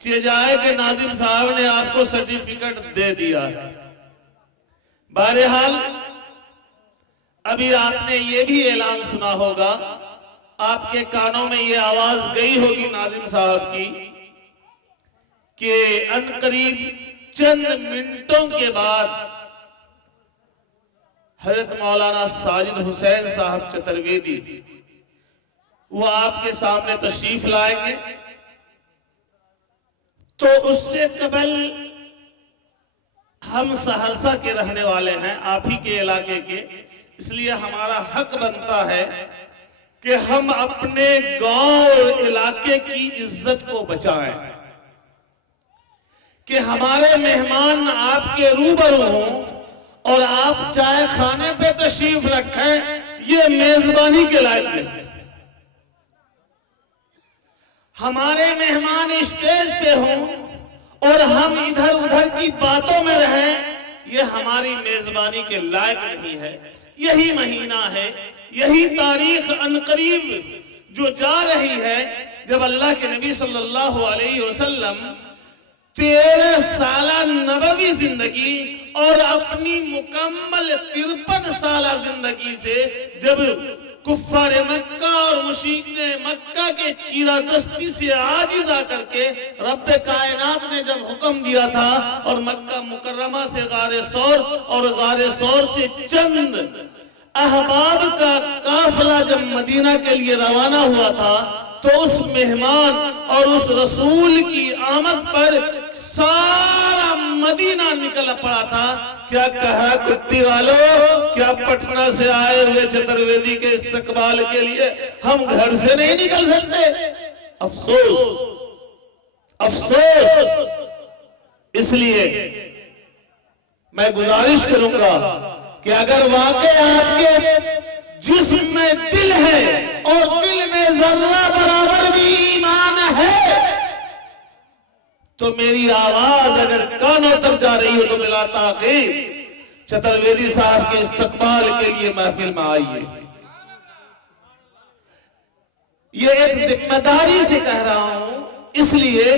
چیجائے کے ناظم صاحب نے آپ کو سرٹیفکیٹ دے دیا ہے۔ بہرحال ابھی آپ نے یہ بھی اعلان سنا ہوگا، آپ کے کانوں میں یہ آواز گئی ہوگی ناظم صاحب کی کہ عنقریب چند منٹوں کے بعد حضرت مولانا ساجد حسین صاحب چترویدی وہ آپ کے سامنے تشریف لائیں گے۔ تو اس سے قبل ہم سہرسہ کے رہنے والے ہیں، آپ ہی کے علاقے کے، اس لیے ہمارا حق بنتا ہے کہ ہم اپنے گاؤں اور علاقے کی عزت کو بچائیں، کہ ہمارے مہمان آپ کے روبرو ہوں اور آپ چائے کھانے پہ تشریف رکھیں، یہ میزبانی کے لائق نہیں۔ ہمارے مہمان اسٹیج پہ ہوں اور ہم ادھر ادھر کی باتوں میں رہیں، یہ ہماری میزبانی کے لائق نہیں ہے۔ یہی مہینہ ہے، یہی تاریخ عنقریب جو جا رہی ہے جب اللہ کے نبی صلی اللہ علیہ وسلم 13 سالہ نبوی زندگی اور اپنی مکمل 53 سالہ زندگی سے جب کفار مکہ اور مشرکین مکہ کے چیرہ دستی سے عاجز آ کر کے رب کائنات نے جب حکم دیا تھا اور مکہ مکرمہ سے غار ثور اور غار ثور سے چند احباب کا قافلہ جب مدینہ کے لیے روانہ ہوا تھا تو اس مہمان اور اس رسول کی آمد پر سارا مدینہ نکل پڑا تھا۔ کیا کہا کٹی والوں، کیا پٹنہ سے آئے ہوئے چترویدی کے استقبال کے لیے ہم گھر سے نہیں نکل سکتے؟ افسوس افسوس۔ اس لیے میں گزارش کروں گا کہ اگر واقع آپ کے جسم میں دل ہے اور دل میں ذرہ برابر بھی ایمان ہے تو میری آواز اگر کانوں تک جا رہی ہو تو بلا تاخیر چترویدی صاحب کے استقبال کے لیے محفل میں آئیے۔ یہ ایک ذمہ داری سے کہہ رہا ہوں، اس لیے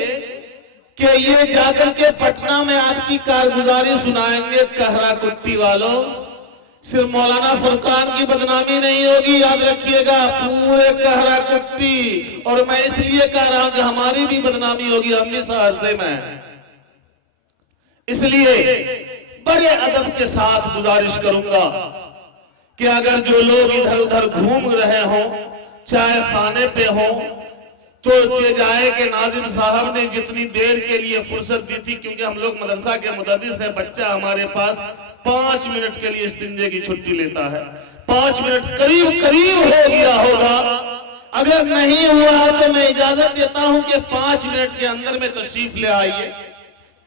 کہ یہ جا کر کے پٹنہ میں آپ کی کارگزاری سنائیں گے کہرا کٹی والوں، صرف مولانا فرقان کی بدنامی نہیں ہوگی، یاد رکھیے گا پورے کہرا کٹی، اور میں اس لیے کہہ رہا ہوں کہ ہماری بھی بدنامی ہوگی، ہم بھی سہرسے میں ہیں۔ اس لیے بڑے ادب کے ساتھ گزارش کروں گا کہ اگر جو لوگ ادھر ادھر گھوم رہے ہوں، چائے خانے پہ ہوں، تو چیجائے کے ناظم صاحب نے جتنی دیر کے لیے فرصت دی تھی، کیونکہ ہم لوگ مدرسہ کے مدرس ہیں، بچہ ہمارے پاس 5 منٹ کے لیے استنجے کی چھٹی لیتا ہے، 5 منٹ قریب ہو گیا ہوگا، اگر نہیں ہوا تو میں اجازت دیتا ہوں کہ 5 منٹ کے اندر میں تشریف لے آئیے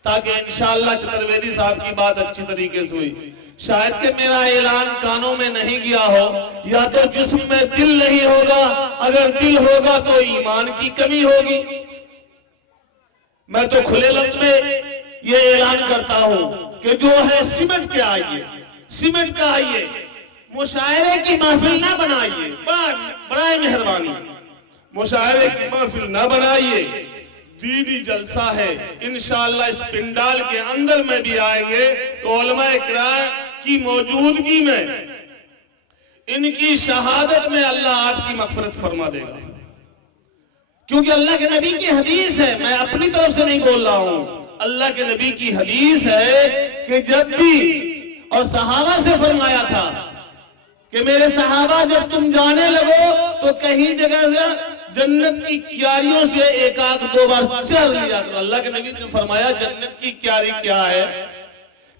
تاکہ انشاءاللہ چترویدی صاحب کی بات اچھی طریقے سے ہوئی۔ شاید کہ میرا اعلان کانوں میں نہیں گیا ہو، یا تو جسم میں دل نہیں ہوگا، اگر دل ہوگا تو ایمان کی کمی ہوگی۔ میں تو کھلے لفظ میں یہ اعلان کرتا ہوں کہ جو ہے سمٹ کے آئیے، سمٹ کے آئیے، مشاعرے کی محفل نہ بنائیے، برائے مہربانی مشاعرے کی محفل نہ بنائیے، دینی جلسہ ہے۔ انشاءاللہ اس پنڈال کے اندر میں بھی آئیں گے تو علماء کرام کی موجودگی میں، ان کی شہادت میں اللہ آپ کی مغفرت فرما دے گا، کیونکہ اللہ کے نبی کی حدیث ہے، میں اپنی طرف سے نہیں بول رہا ہوں، اللہ کے نبی کی حدیث ہے کہ جب بھی، اور صحابہ سے فرمایا تھا کہ میرے صحابہ جب تم جانے لگو تو کہیں جگہ سے جنت کی کیاریوں سے ایک آدھ 2 بار چر لیا کرو۔ اللہ کے نبی نے فرمایا جنت کی کیاری کیا ہے؟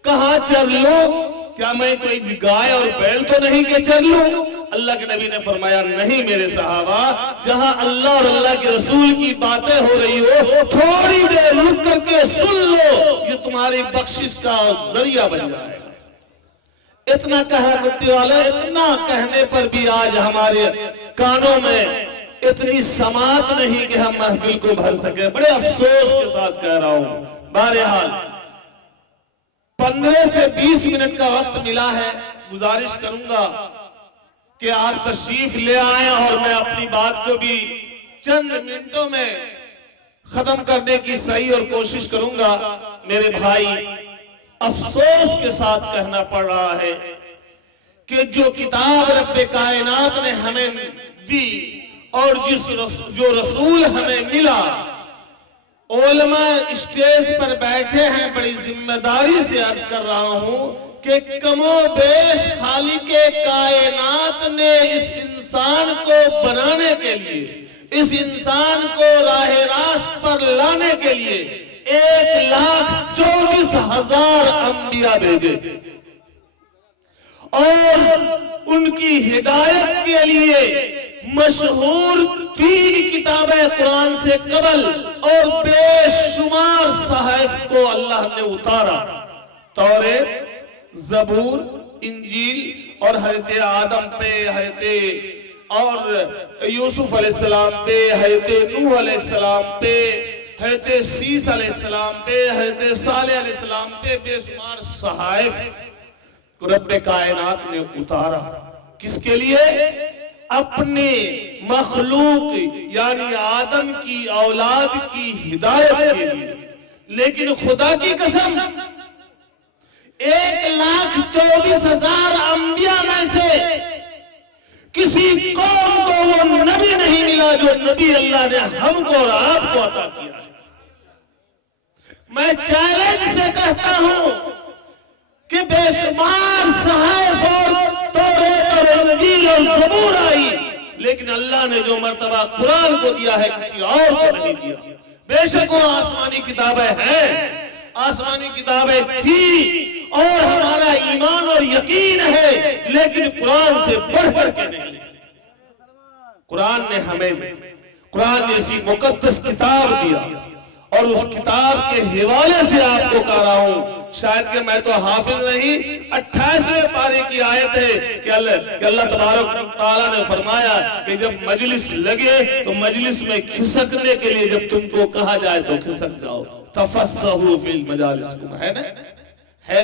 کہاں چر لوں؟ کیا میں کوئی گائے اور بیل تو نہیں کہ چر لوں؟ اللہ کے نبی نے فرمایا نہیں میرے صحابہ، جہاں اللہ اور اللہ کے رسول کی باتیں ہو رہی ہو تھوڑی دیر رک کر کے سن لو، یہ تمہاری بخشش کا ذریعہ بن جائے گا۔ اتنا کہا کرتے والا، اتنا کہنے پر بھی آج ہمارے کانوں میں اتنی سماعت نہیں کہ ہم محفل کو بھر سکے، بڑے افسوس کے ساتھ کہہ رہا ہوں۔ بہرحال 15 سے 20 منٹ کا وقت ملا ہے، گزارش کروں گا کہ آپ تشریف لے آئیں اور میں اپنی بات کو بھی چند منٹوں میں ختم کرنے کی صحیح اور کوشش کروں گا. میرے بھائی افسوس کے ساتھ کہنا پڑ رہا ہے کہ جو کتاب رب کائنات نے ہمیں دی اور جو رسول ہمیں ملا، علماء اسٹیج پر بیٹھے ہیں، بڑی ذمہ داری سے عرض کر رہا ہوں کہ کم و بیش خالق کائنات نے اس انسان کو بنانے کے لیے، اس انسان کو راہ راست پر لانے کے لیے 1,24,000 انبیاء بھیجے، اور ان کی ہدایت کے لیے مشہور 3 کتابیں قرآن سے قبل اور بے شمار صحائف کو اللہ نے اتارا، توریت، زبور، انجیل، اور حضرت آدم پہ، حضرت اور یوسف علیہ السلام پہ، حضرت نوح علیہ السلام پہ، حضرت سیس علیہ السلام پہ، حضرت صالح علیہ السلام پہ بے شمار صحائف کو رب کائنات نے اتارا. کس کے لیے؟ اپنے مخلوق یعنی آدم کی اولاد کی ہدایت کے لیے. لیکن خدا کی قسم 1,24,000 انبیاء میں سے کسی قوم کو وہ نبی نہیں ملا جو نبی اللہ نے ہم کو اور آپ کو عطا کیا ہے. میں چیلنج سے کہتا ہوں کہ بے شمار صحائف اور توریت اور انجیل اور زبور آئی، لیکن اللہ نے جو مرتبہ قرآن کو دیا ہے کسی اور کو نہیں دیا. بے شک وہ آسمانی کتابیں ہیں، آسمانی کتابیں تھی اور ہمارا ایمان اور یقین ہے، لیکن قرآن سے بڑھ کر کے نہیں. قرآن نے ہمیں قرآن جیسی مقدس کتاب دیا، اور اس کتاب کے حوالے سے آپ کو کہہ رہا ہوں، شاید کہ میں تو حافظ نہیں، 28ویں پارے کی آیت ہے کہ اللہ تبارک تعالیٰ نے فرمایا کہ جب مجلس لگے تو مجلس میں کھسکنے کے لیے جب تم کو کہا جائے تو کھسک جاؤ. تفسحوا فی المجالسکم، ہے نا؟ ہے.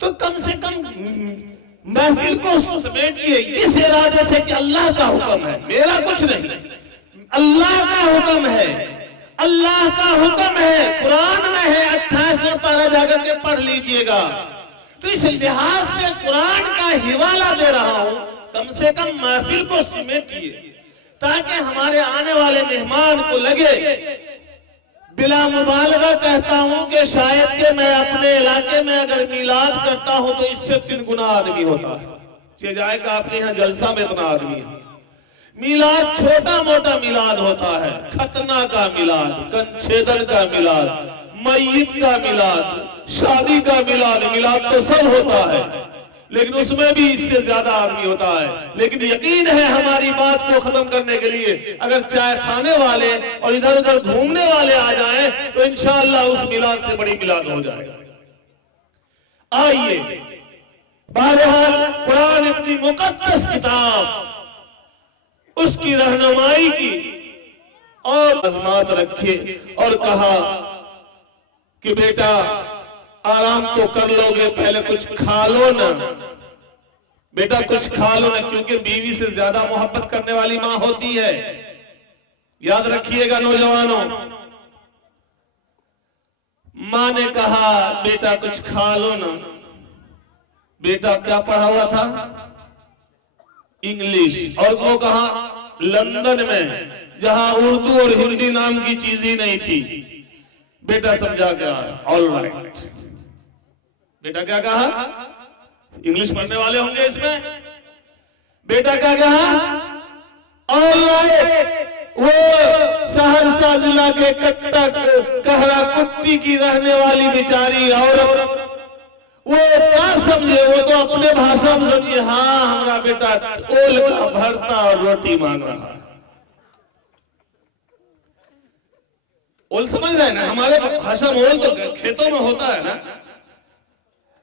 تو کم سے کم محفل کو سمیٹیے اس ارادے سے کہ اللہ کا حکم ہے، میرا کچھ نہیں، اللہ کا حکم ہے، اللہ کا حکم ہے، قرآن میں ہے. 28واں پارہ جا کر کے پڑھ لیجئے گا. تو اس لحاظ سے قرآن کا حوالہ دے رہا ہوں، کم سے کم محفل کو سمیٹیے تاکہ ہمارے آنے والے مہمان کو لگے. بلا مبالغہ کہتا ہوں کہ شاید کہ میں اپنے علاقے میں اگر میلاد کرتا ہوں تو اس سے 3 گنا آدمی ہوتا ہے. چہ جائے کہ آپ کے یہاں جلسہ میں اتنا آدمی ہے. میلاد چھوٹا موٹا میلاد ہوتا ہے، ختنہ کا میلاد، کنچھیدن کا میلاد، میت کا میلاد، شادی کا میلاد، میلاد تو سب ہوتا ہے، لیکن اس میں بھی اس سے زیادہ آدمی ہوتا ہے. لیکن یقین ہے ہماری بات کو ختم کرنے کے لیے اگر چائے کھانے والے اور ادھر ادھر گھومنے والے آ جائیں تو انشاءاللہ اس میلاد سے بڑی میلاد ہو جائے گا. آئیے، بہرحال قرآن اتنی مقدس کتاب، اس کی رہنمائی کی اور عظمت رکھے اور کہا کہ بیٹا آرام تو کر لو گے، پہلے کچھ کھا لو نا بیٹا، کچھ کھا لو نا، کیونکہ بیوی سے زیادہ محبت کرنے والی ماں ہوتی ہے. یاد رکھیے گا نوجوانوں. ماں نے کہا بیٹا کچھ کھا لو نا. بیٹا کیا پڑھا ہوا تھا؟ انگلش. اور وہ کہاں؟ لندن میں، جہاں اردو اور ہندی نام کی چیز ہی نہیں تھی. بیٹا سمجھا کیا ہے؟ All right. بیٹا کیا کہا؟ انگلش پڑھنے والے ہوں گے اس میں. بیٹا کیا کہا؟ All right. وہ سہرسہ ضلع کے کٹا کہرا کٹی کی رہنے والی بیچاری عورت، وہ کیا سمجھے؟ وہ تو اپنے بھاشا میں سمجھے ہاں ہمارا بیٹا اول کا بھرتا اور روٹی مانگ رہا ہے. اول سمجھ رہے ہیں نا؟ ہمارے بھاشا میں اول تو کھیتوں میں ہوتا ہے نا.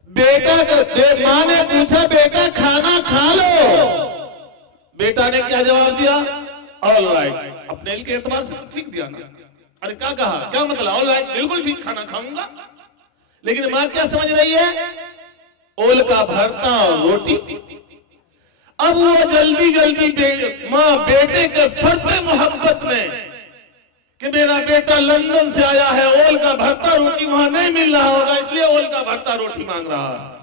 بیٹا ماں نے پوچھا بیٹا کھانا کھا لو. بیٹا نے کیا جواب دیا؟ All right. اپنے علم کے اعتبار سے ٹھیک دیا نا. ارے کیا کہا؟ کیا مطلب؟ آل رائٹ، بالکل ٹھیک، کھانا کھاؤں گا. لیکن ماں کیا سمجھ رہی ہے؟ اول کا بھرتا اور روٹی. اب وہ جلدی ماں بیٹے کے فرد محبت میں کہ میرا بیٹا لندن سے آیا ہے، اول کا بھرتا روٹی وہاں نہیں مل رہا ہوگا، اس لیے اول کا بھرتا روٹی مانگ رہا ہے۔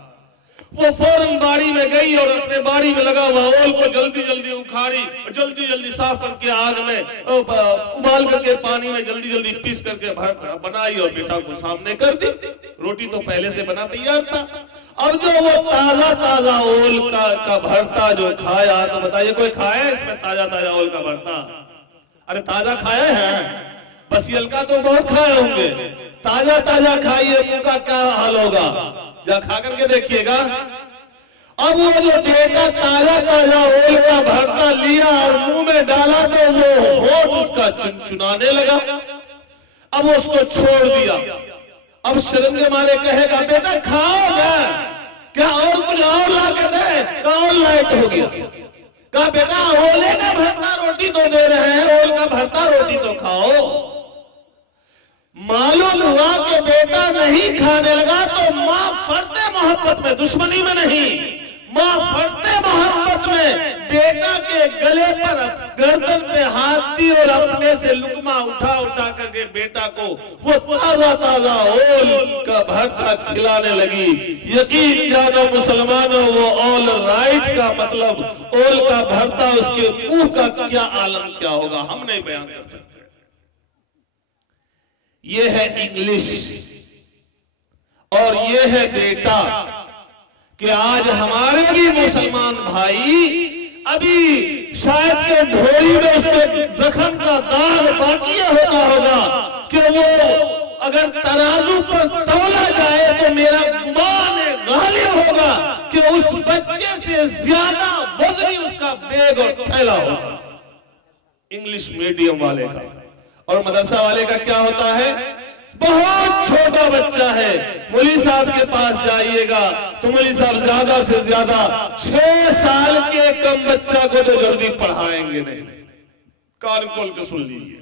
وہ فوراً باڑی میں گئی اور اپنے باڑی میں لگا ہوا اول کو جلدی جلدی اکھاڑی اور جلدی جلدی صاف کر کے آگ میں ابال کر کے پانی میں جلدی جلدی پیس کر کے بنائی اور بیٹا کو سامنے کر دی۔ روٹی تو پہلے سے بنا تیار تھا۔ اب جو وہ تازہ تازہ اول کا بھرتا جو کھایا، تو بتائیے کوئی کھایا ہے اس میں تازہ تازہ اول کا بھرتا؟ ارے تازہ کھایا ہے، بس ہلکا تو بہت کھائے ہوں گے، تازہ تازہ کھائیے، منہ کا کیا حال ہوگا، جا کھا کر کے دیکھیے گا۔ اب وہ جو بیٹا تازہ تازہ اول کا بھرتا لیا اور منہ میں ڈالا تو وہ ہونٹ اس کا چنچنانے لگا۔ اب اس کو چھوڑ دیا۔ اب شرم کے مارے کہے گا بیٹا کھاؤ گا کیا، اور کچھ اور لا کے دے، کہا اور لائٹ ہو گیا۔ کہا بیٹا اولے کا بھرتا روٹی تو دے رہے ہیں، اول کا بھرتا روٹی تو کھاؤ۔ معلوم ہوا کہ بیٹا نہیں کھانے لگا تو ماں فرتے محبت میں، دشمنی میں نہیں، ماں فرتے محبت میں بیٹا کے گلے پر گردن پہ ہاتھ دی اور اپنے سے لقمہ اٹھا کر کے بیٹا کو وہ تازہ تازہ اول کا بھرتا کھلانے لگی۔ یقین جانو مسلمانوں، وہ آل رائٹ کا مطلب اول کا بھرتا اس کے منہ کا کیا عالم کیا ہوگا ہم نہیں بیان کر سکتے۔ یہ ہے انگلش اور یہ ہے بیٹا کہ آج ہمارے بھی مسلمان بھائی ابھی شاید کہ ڈھوری میں اس کے زخم کا داغ باقی ہوتا ہوگا کہ وہ اگر ترازو پر تولا جائے تو میرا گمان غالب ہوگا کہ اس بچے سے زیادہ وزنی اس کا بیگ اور تھیلا ہوگا۔ انگلش میڈیم والے کا اور مدرسہ والے کا کیا ہوتا ہے؟ بہت چھوٹا بچہ ہے، مولوی صاحب کے پاس جائیے گا تو مولوی صاحب زیادہ سے زیادہ 6 سال کے کم بچہ کو تو جلدی پڑھائیں گے نہیں۔ کان کھول کے سن لیجیے،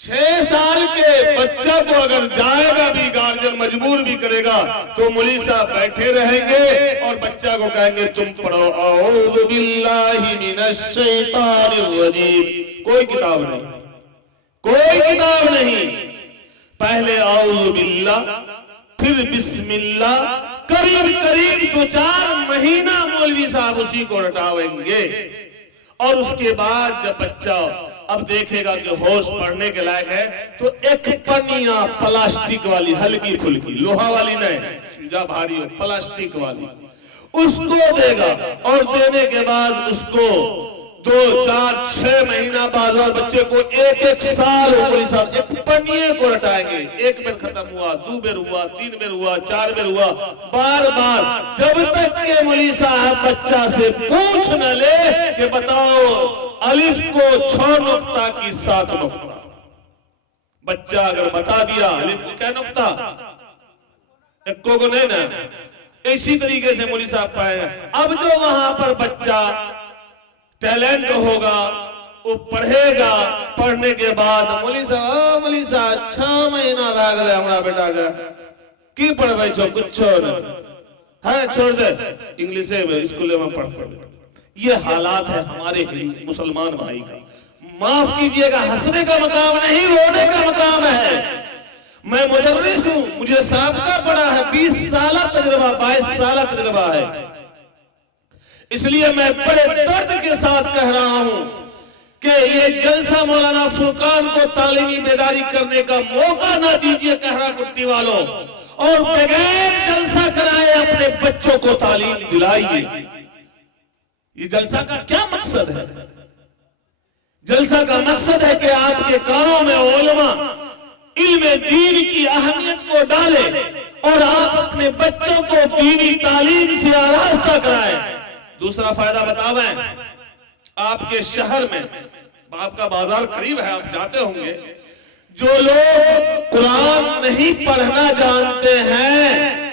6 سال کے بچہ کو اگر جائے گا بھی گارجن مجبور بھی کرے گا تو مولوی صاحب بیٹھے رہیں گے اور بچہ کو کہیں گے تم پڑھو اعوذ باللہ من الشیطان الرجیم۔ کوئی کتاب نہیں، کوئی کتاب نہیں، پہلے اعوذ باللہ پھر بسم اللہ، قریب 2-4 مہینہ مولوی صاحب اسی کو رٹاویں گے اور اس کے بعد جب بچہ اب دیکھے گا کہ ہوش پڑھنے کے لائق ہے تو ایک پنیاں پلاسٹک والی ہلکی پھلکی، لوہا والی نہیں جا بھاری ہو، پلاسٹک والی اس کو دے گا اور دینے کے بعد اس کو 2-4-6 مہینہ بازار بچے کو 1 سال عمری صاحب ایک پنیے کو رٹائیں گے۔ ایک بار ختم ہوا، 2 بار ہوا، 3 بار ہوا، 4 بار ہوا، بار بار جب تک کہ مولوی صاحب بچہ سے پوچھ نہ لے کہ بتاؤ الف کو 6 نقطہ کی 7 نقطہ۔ بچہ اگر بتا دیا الف کو کیا نقطہ، ایک کو نہیں نا، اسی طریقے سے مولوی صاحب پائے گا۔ اب جو وہاں پر بچہ ٹیلنٹ ہوگا وہ پڑھے گا، پڑھنے کے بعد مولوی صاحب 6 مہینہ رہ گئے ہمارا بیٹا کا کی پڑھ بھائی چھو کچھ چھوڑ دے انگلش اسکولے میں پڑھتے۔ یہ حالات ہے ہمارے مسلمان بھائی کا۔ معاف کیجئے گا، ہنسنے کا مقام نہیں، رونے کا مقام ہے۔ میں مدرس ہوں، مجھے سابقہ پڑا ہے، 20 سالہ تجربہ، 22 سالہ تجربہ ہے، اس لیے میں بڑے درد کے ساتھ کہہ رہا ہوں کہ یہ جلسہ مولانا فرقان کو تعلیمی بیداری کرنے کا موقع نہ دیجئے کہرا کٹی والوں، اور بغیر جلسہ کرائے اپنے بچوں کو تعلیم دلائیے۔ یہ جلسہ کا کیا مقصد ہے؟ جلسہ کا مقصد ہے کہ آپ کے کانوں میں علماء علم دین کی اہمیت کو ڈالے اور آپ اپنے بچوں کو دینی تعلیم سے آراستہ کرائیں۔ دوسرا فائدہ بتاویں، آپ کے شہر میں آپ کا بازار قریب ہے، آپ جاتے ہوں گے، جو لوگ قرآن نہیں پڑھنا جانتے ہیں،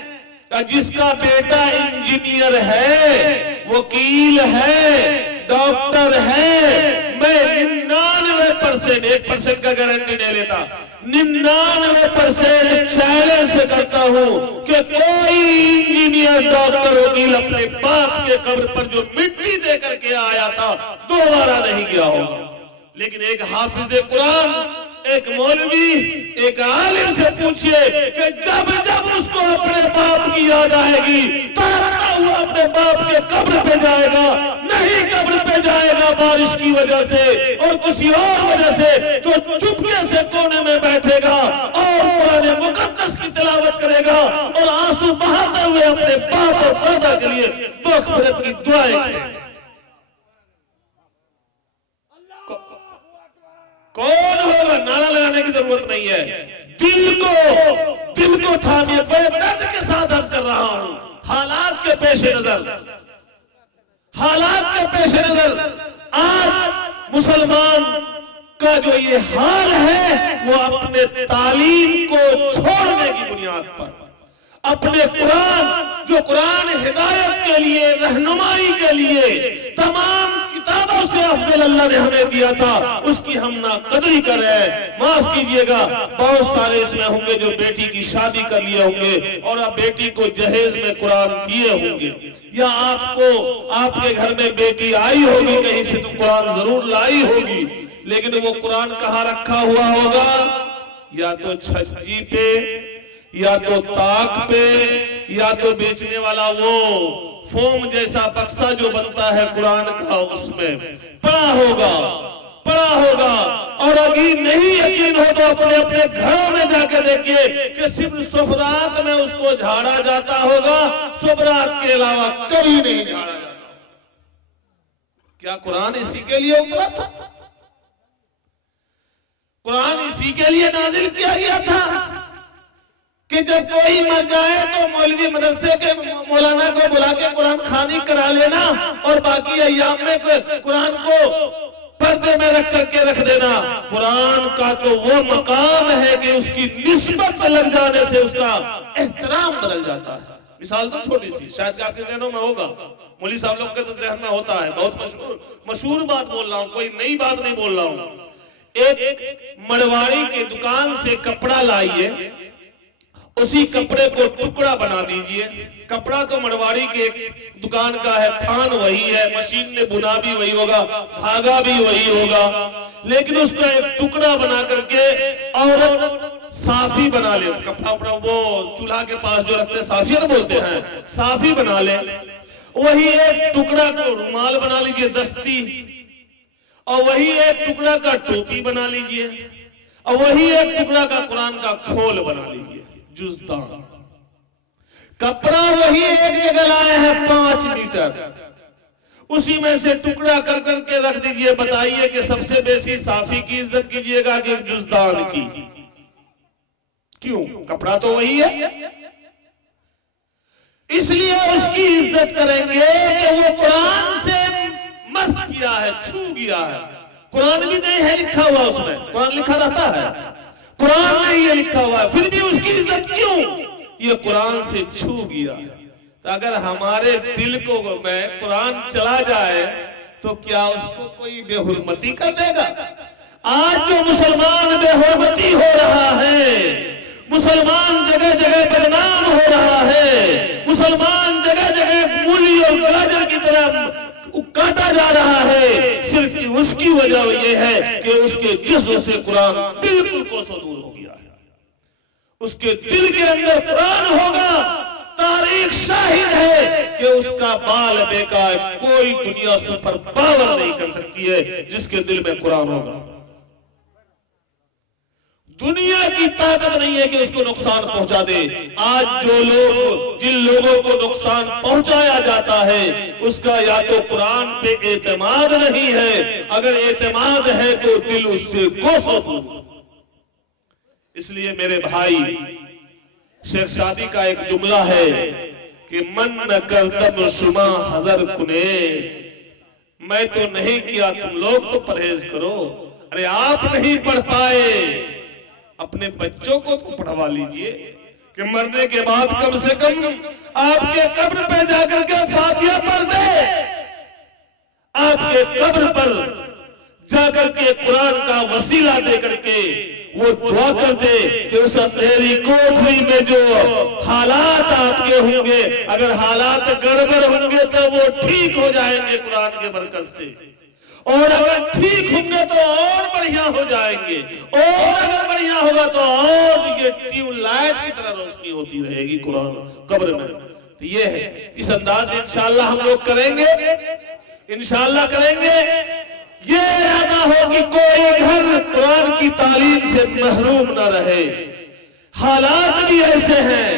جس کا بیٹا انجینئر ہے، وکیل ہے، ڈاکٹر ہے، میں 99% 1% کا گارنٹی نہیں لیتا، 99% چیلنج سے کرتا ہوں کہ کوئی انجینئر ڈاکٹر وکیل اپنے باپ کے قبر پر جو مٹی دے کر کے آیا تھا دوبارہ نہیں گیا ہوگا۔ لیکن ایک حافظ قرآن، ایک مولوی، ایک عالم سے پوچھئے کہ جب جب اس کو اپنے باپ کی یاد آئے گی تڑپتا ہوا اپنے باپ کے قبر پہ جائے گا، نہیں قبر پہ جائے گا بارش کی وجہ سے اور کسی اور وجہ سے، تو چپکے سے کونے میں بیٹھے گا اور قرآن مقدس کی تلاوت کرے گا اور آنسو بہاتے ہوئے اپنے باپ اور دادا کے لیے مغفرت کی دعائیں کرے گا۔ کون ہوگا؟ نعرہ لگانے کی ضرورت نہیں ہے، دل کو تھامیے۔ بڑے درد کے ساتھ عرض کر رہا ہوں، حالات کے پیش نظر آج مسلمان کا جو یہ حال ہے وہ اپنے تعلیم کو چھوڑنے کی بنیاد پر، اپنے قرآن جو قرآن ہدایت کے لیے، رہنمائی کے لیے تمام کتابوں سے افضل اللہ نے ہمیں دیا تھا، اس کی ہم ناقدری کر رہے ہیں۔ معاف کیجئے گا، بہت سارے اس میں ہوں گے جو بیٹی کی شادی کر لیے ہوں گے اور اب بیٹی کو جہیز میں قرآن دیے ہوں گے، یا آپ کے گھر میں بیٹی آئی ہوگی کہیں سے تو قرآن ضرور لائی ہوگی، لیکن وہ قرآن کہاں رکھا ہوا ہوگا؟ یا تو چھجی پہ، یا تو تاک پہ، یا تو بیچنے والا وہ فوم جیسا بکسا جو بنتا ہے قرآن کا، اس میں پڑا ہوگا۔ اور اگر نہیں یقین ہو تو اپنے گھروں میں جا کے دیکھیے کہ صرف صبرات میں اس کو جھاڑا جاتا ہوگا، صبرات کے علاوہ کبھی نہیں جھاڑا جاتا۔ کیا قرآن اسی کے لیے اترا تھا؟ قرآن اسی کے لیے نازل کیا گیا تھا کہ جب کوئی مر جائے تو مولوی مدرسے کے مولانا کو بلا کے قرآن خوانی کرا لینا اور باقی ایام میں قرآن کو پردے میں رکھ کر کے رکھ دینا۔ قرآن کا تو وہ مقام ہے کہ اس کی نسبت لگ جانے سے اس کا احترام بدل جاتا ہے۔ مثال تو چھوٹی سی، شاید کہ آپ کے ذہنوں میں ہوگا، مولوی صاحب لوگ کے تو ذہن میں ہوتا ہے، بہت مشہور بات بول رہا ہوں، کوئی نئی بات نہیں بول رہا ہوں۔ ایک مڑواڑی کی دکان سے کپڑا لائیے، اسی کپڑے کو ٹکڑا بنا دیجئے۔ کپڑا تو مڑواڑی کے ایک دکان کا ہے، تھان وہی ہے، مشین میں بنا بھی وہی ہوگا، دھاگا بھی وہی ہوگا، لیکن اس کا ایک ٹکڑا بنا کر کے عورت صافی بنا لے، کپڑا وہ چولہا کے پاس جو رکھتے صافیہ بولتے ہیں، صافی بنا لے، وہی ایک ٹکڑا کو رومال بنا لیجئے دستی، اور وہی ایک ٹکڑا کا ٹوپی بنا لیجئے، اور وہی ایک ٹکڑا کا قرآن کا کھول بنا لیجئے، جزدان۔ کپڑا وہی ایک جگہ لائے ہیں 5 میٹر، اسی میں سے ٹکڑا کر کر کے رکھ دیجئے۔ بتائیے کہ سب سے بیسی صافی کی عزت کیجئے گا کہ جزدان کی؟ کیوں؟ کپڑا تو وہی ہے، اس لیے اس کی عزت کریں گے کہ وہ قرآن سے مس کیا ہے، چھو گیا ہے۔ قرآن بھی نہیں ہے لکھا ہوا اس میں، قرآن لکھا رہتا ہے، قرآن نہیں یہ لکھا ہوا ہے، پھر بھی اس کی عزت کیوں؟ یہ قرآن سے چھو گیا ہے۔ تو اگر ہمارے دل کو میں قرآن چلا جائے تو کیا اس کو کوئی بے حرمتی کر دے گا؟ آج جو مسلمان بے حرمتی ہو رہا ہے، مسلمان جگہ جگہ بدنام ہو رہا ہے، مسلمان جگہ جگہ مولی اور گاجر کی طرح کاٹا جا رہا ہے، صرف اس کی وجہ یہ ہے کہ اس کے جسم سے قرآن بالکل کوسوں دور ہو گیا ہے۔ اس کے دل کے اندر قرآن ہوگا، تاریخ شاہد ہے کہ اس کا بال بیکا کوئی دنیا سپر پاور نہیں کر سکتی ہے جس کے دل میں قرآن ہوگا۔ دنیا کی طاقت نہیں ہے کہ اس کو نقصان پہنچا دے۔ آج جن لوگوں کو نقصان پہنچایا جاتا ہے اس کا یا تو قرآن پہ اعتماد نہیں ہے، اگر اعتماد ہے تو دل اس سے کوسوں دور۔ اس لیے میرے بھائی، شیخ شادی کا ایک جملہ ہے کہ من نہ کردم شما حذر کنے، میں تو نہیں کیا تم لوگ تو پرہیز کرو۔ ارے آپ نہیں پڑھ پائے، اپنے بچوں کو تو پڑھوا لیجئے کہ مرنے کے بعد کم سے کم آپ کے قبر پہ جا کر کے فاتحہ پڑھ دے، آپ کے قبر پر جا کر کے قرآن کا وسیلہ دے کر کے وہ دعا کر دے کہ اس اندھیری کوٹھری میں جو حالات آپ کے ہوں گے، اگر حالات گڑبڑ ہوں گے تو وہ ٹھیک ہو جائیں گے قرآن کے برکت سے، اور اگر ٹھیک ہوں گے تو اور بڑھیا ہو جائیں گے، اور اگر بڑھیا ہوگا تو اور یہ ٹیوب لائٹ کی طرح روشنی ہوتی رہے گی قرآن قبر میں۔ تو یہ ہے، اس انداز سے انشاءاللہ ہم لوگ کریں گے، انشاءاللہ کریں گے۔ یہ ارادہ ہو کہ کوئی گھر قرآن کی تعلیم سے محروم نہ رہے۔ حالات بھی ایسے ہیں،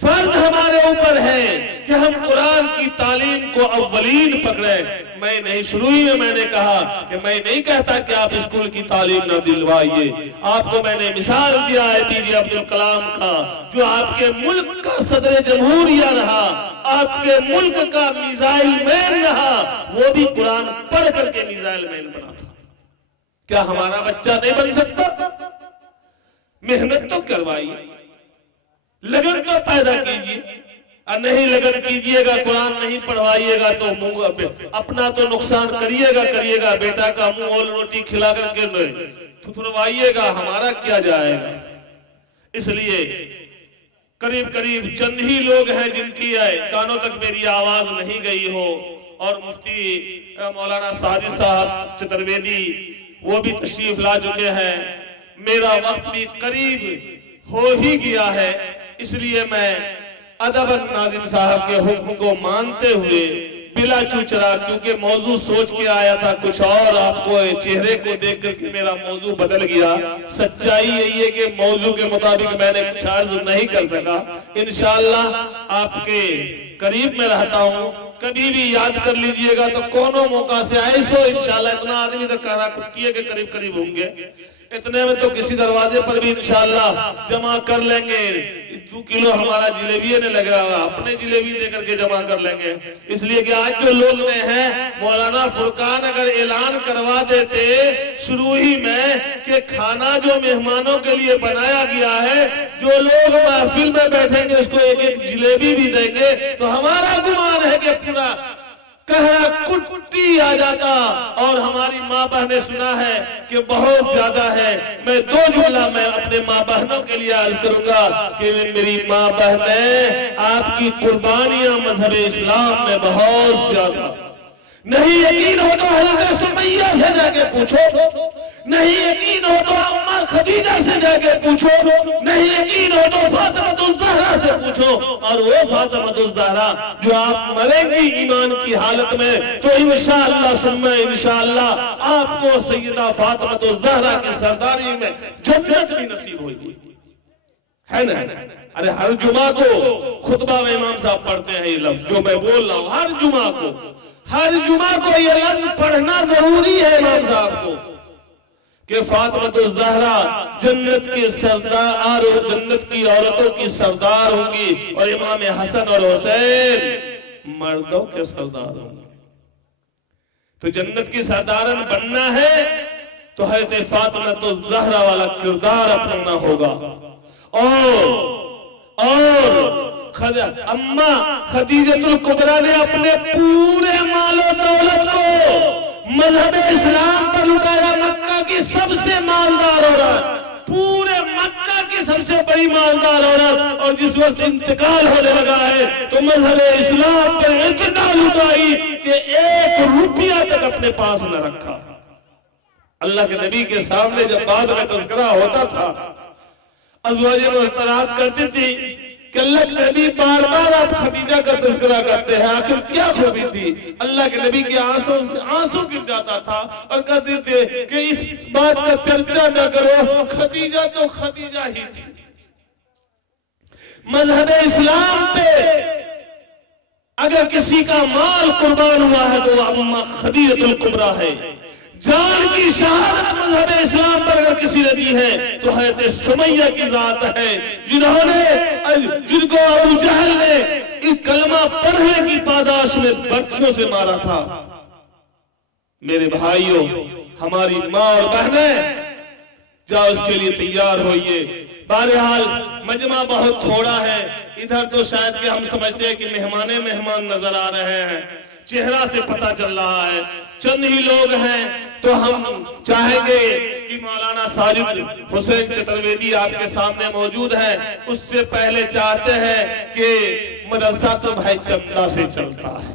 فرض ہمارے اوپر ہے کہ ہم قرآن کی تعلیم کو اولین پکڑیں۔ میں نہیں، شروع میں میں نے کہا کہ میں نہیں کہتا کہ آپ اسکول کی تعلیم نہ دلوائیے۔ آپ کو میں نے مثال دیا ہے APJ عبدالکلام کا، جو آپ کے ملک کا صدر جمہوریہ رہا، آپ کے ملک کا میزائل مین رہا، وہ بھی قرآن پڑھ کر کے میزائل مین بنا تھا۔ کیا ہمارا بچہ نہیں بن سکتا؟ محنت تو کروائیے، لگن تو پیدا کیجیے، اور نہیں لگن کیجیے گا، قرآن نہیں پڑھوائیے گا تو اپنا تو نقصان کریے گا، بیٹا کا منہ اور روٹی کھلا کر کے تھروائیے گا، ہمارا کیا جائے گا۔ اس لیے قریب چند ہی لوگ ہیں جن کی کانوں تک میری آواز نہیں گئی ہو، اور مفتی مولانا ساجد صاحب چترویدی وہ بھی تشریف لا چکے ہیں۔ میرا وقت بھی قریب ہو ہی گیا ہے، اس لیے میں ادب ناظم صاحب کے حکم کو مانتے ہوئے بلا چوچرا، کیونکہ موضوع سوچ کے آیا تھا کچھ اور، آپ کو چہرے کو دیکھ کر کے میرا موضوع بدل گیا۔ سچائی یہی ہے کہ موضوع کے مطابق میں نے کچھ عرض نہیں کر سکا۔ انشاءاللہ آپ کے قریب میں رہتا ہوں، کبھی بھی یاد کر لیجئے گا تو کونوں موقع سے ایسو انشاءاللہ اتنا آدمی تک کہنا کٹیے کے قریب ہوں گے، اتنے میں تو کسی دروازے پر بھی انشاءاللہ جمع کر لیں گے۔ 2 کلو ہمارا جلیبی نے لگا ہوا، اپنے جلیبی دے کر کے جمع کر لیں گے۔ اس لیے کہ آج جو لوگ میں ہیں، مولانا فرقان اگر اعلان کروا دیتے شروع ہی میں کہ کھانا جو مہمانوں کے لیے بنایا گیا ہے، جو لوگ محفل میں بیٹھیں گے اس کو ایک جلیبی بھی دیں گے، تو ہمارا گمان ہے کہ پورا کہنا کٹی آ جاتا۔ اور ہماری ماں بہنیں سنا ہے کہ بہت زیادہ ہے۔ میں 2 جملہ میں اپنے ماں بہنوں کے لیے عرض کروں گا کہ میری ماں بہنیں، آپ کی قربانیاں مذہب اسلام میں بہت زیادہ۔ نہیں یقین ہو تو حضرت سمیہ سے جا کے پوچھو، نہیں یقین ہو تو اماں خدیجہ سے جا کے پوچھو، نہیں یقین ہو تو فاطمہ الزہرا سے پوچھو۔ اور وہ فاطمہ الزہرا جو آپ مریں گی ایمان کی حالت میں، تو انشاءاللہ ثم انشاءاللہ آپ کو سیدہ فاطمہ الزہرا کی سرداری میں جنت بھی نصیب ہوگی، ہے نا؟ ارے ہر جمعہ کو خطبہ میں امام صاحب پڑھتے ہیں یہ لفظ جو میں بول رہا ہوں، ہر جمعہ کو یہ لفظ پڑھنا ضروری ہے امام صاحب کو، کہ فاطمہ الزہرا جنت کے سردار، جنت کی عورتوں کی سردار ہوں گی، اور امام حسن اور حسین مردوں کے سردار ہوں گے۔ تو جنت کی سردارن بننا ہے تو حضرت فاطمہ الزہرا والا کردار اپنانا ہوگا۔ اور اماں خدیجۃ الکبریٰ نے اپنے پورے مال و دولت کو مذہب اسلام پر لٹایا۔ مکہ کی سب سے مالدار عورت، پورے مکہ کی سب سے بڑی مالدار عورت، اور جس وقت انتقال ہونے لگا ہے تو مذہب اسلام پر اتنا لٹائی کہ 1 روپیہ تک اپنے پاس نہ رکھا۔ اللہ کے نبی کے سامنے جب بعد میں تذکرہ ہوتا تھا، ازواج محترمات کرتی تھی کہ اللہ کے نبی بار بار آپ خدیجہ کا تذکرہ کرتے ہیں، آخر کیا خوبی تھی؟ اللہ کے نبی کے آنسوں سے آنسو گر جاتا تھا اور کہتے تھے کہ اس بات کا چرچا نہ کرو، خدیجہ تو خدیجہ ہی تھی۔ مذہب اسلام پہ اگر کسی کا مال قربان ہوا ہے تو وہ اماں خدیجۃ الکبریٰ ہے۔ جان کی شہادت مذہب اسلام پر اگر کسی نے دی ہے تو حضرت سمیہ کی ذات ہے، جن کو ابو جہل نے کلمہ پڑھنے کی پاداش میں برچھوں سے مارا تھا۔ میرے بھائیوں، ہماری ماں اور بہنیں جاؤ اس کے لیے تیار ہوئیے۔ بہرحال مجمع بہت تھوڑا ہے، ادھر تو شاید کہ ہم سمجھتے ہیں کہ مہمان نظر آ رہے ہیں، چہرہ سے پتہ چل رہا ہے چند ہی لوگ ہیں، تو ہم چاہیں گے کہ مولانا ساجد حسین چترویدی آپ کے سامنے موجود ہیں۔ اس سے پہلے چاہتے ہیں کہ مدرسہ تو بھائی چندہ سے چلتا ہے،